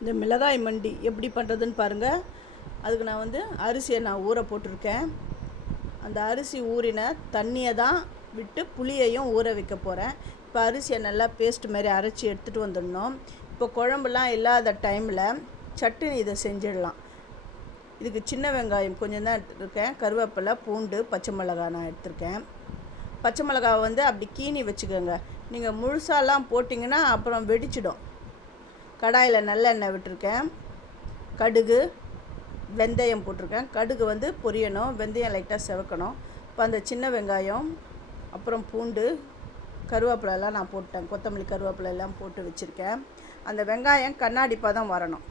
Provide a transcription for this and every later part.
இந்த மிளகாய் மண்டி எப்படி பண்ணுறதுன்னு பாருங்கள். அதுக்கு நான் வந்து அரிசியை ஊற போட்டிருக்கேன். அந்த அரிசி ஊறின தண்ணியை தான் விட்டு புளியையும் ஊற வைக்க போகிறேன். இப்போ அரிசியை நல்லா பேஸ்ட் மாதிரி அரைச்சி எடுத்துகிட்டு வந்துடணும். இப்போ குழம்புலாம் இல்லாத டைமில் சட்னி இதை செஞ்சிடலாம். இதுக்கு சின்ன வெங்காயம் கொஞ்சம் தான் எடுத்துருக்கேன், கருவேப்பிலை, பூண்டு, பச்சை மிளகாய் நான் எடுத்திருக்கேன். பச்சை மிளகாவை வந்து அப்படி கீனி வச்சுக்கோங்க. நீங்கள் முழுசாலாம் போட்டிங்கன்னா அப்புறம் வெடிச்சிடும். கடாயில் நல்லெண்ணெய் விட்டுருக்கேன், கடுகு, வெந்தயம் போட்டிருக்கேன். கடுகு வந்து பொரியணும், வெந்தயம் லைட்டாக செவக்கணும். இப்போ அந்த சின்ன வெங்காயம், அப்புறம் பூண்டு, கருவேப்பிலெல்லாம் நான் போட்டேன், கொத்தமல்லி கருவேப்பிலை எல்லாம் போட்டு வச்சுருக்கேன். அந்த வெங்காயம் கண்ணாடி பதம் வரணும்.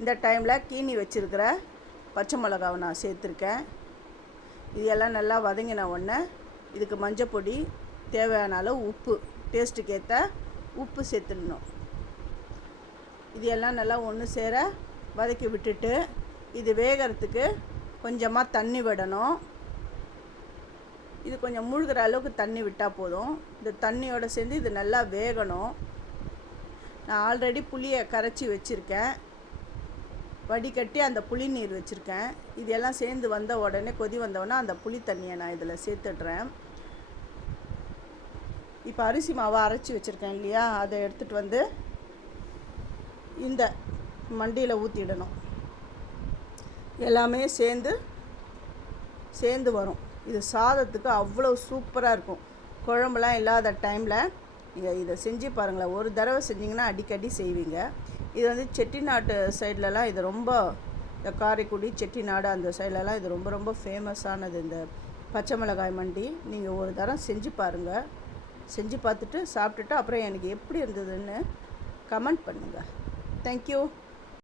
இந்த டைமில் கீனி வச்சுருக்கிற பச்சை மிளகாவை நான் சேர்த்துருக்கேன். இது எல்லாம் நல்லா வதங்கின உடனே இதுக்கு மஞ்சள் பொடி, தேவையான அளவு உப்பு, டேஸ்ட்டுக்கு ஏற்ற உப்பு சேர்த்துடணும். இது எல்லாம் நல்லா ஒன்று சேர வதக்கி விட்டுட்டு இது வேகிறதுக்கு கொஞ்சமாக தண்ணி விடணும். இது கொஞ்சம் முழுகிற அளவுக்கு தண்ணி விட்டால் போதும். இந்த தண்ணியோடு சேர்ந்து இது நல்லா வேகணும். நான் ஆல்ரெடி புளியை கரைச்சி வச்சுருக்கேன், வடிகட்டி அந்த புளி நீர் வச்சுருக்கேன். இது எல்லாம் சேர்ந்து வந்த உடனே கொதி வந்தோடனே அந்த புளி தண்ணியை நான் இதில் சேர்த்துடுறேன். இப்போ அரிசி மாவை அரைச்சி வச்சுருக்கேன் இல்லையா, அதை எடுத்துகிட்டு வந்து இந்த மண்டியில் ஊற்றிடணும். எல்லாமே சேர்ந்து வரும். இது சாதத்துக்கு அவ்வளோ சூப்பராக இருக்கும். குழம்புலாம் இல்லாத டைமில் நீங்கள் இதை செஞ்சு பாருங்களேன். ஒரு தடவை செஞ்சிங்கன்னா அடிக்கடி செய்வீங்க. இது வந்து செட்டிநாட்டு சைட்லலாம் இது ரொம்ப, இந்த காரைக்குடி, செட்டிநாடு அந்த சைட்லலாம் இது ரொம்ப ரொம்ப ஃபேமஸானது, இந்த பச்சை மிளகாய் மண்டி. நீங்கள் ஒரு தரம் செஞ்சு பாருங்கள். செஞ்சு பார்த்துட்டு சாப்பிட்டுட்டு அப்புறம் எனக்கு எப்படி இருந்ததுன்னு கமெண்ட் பண்ணுங்கள். தேங்க்யூ.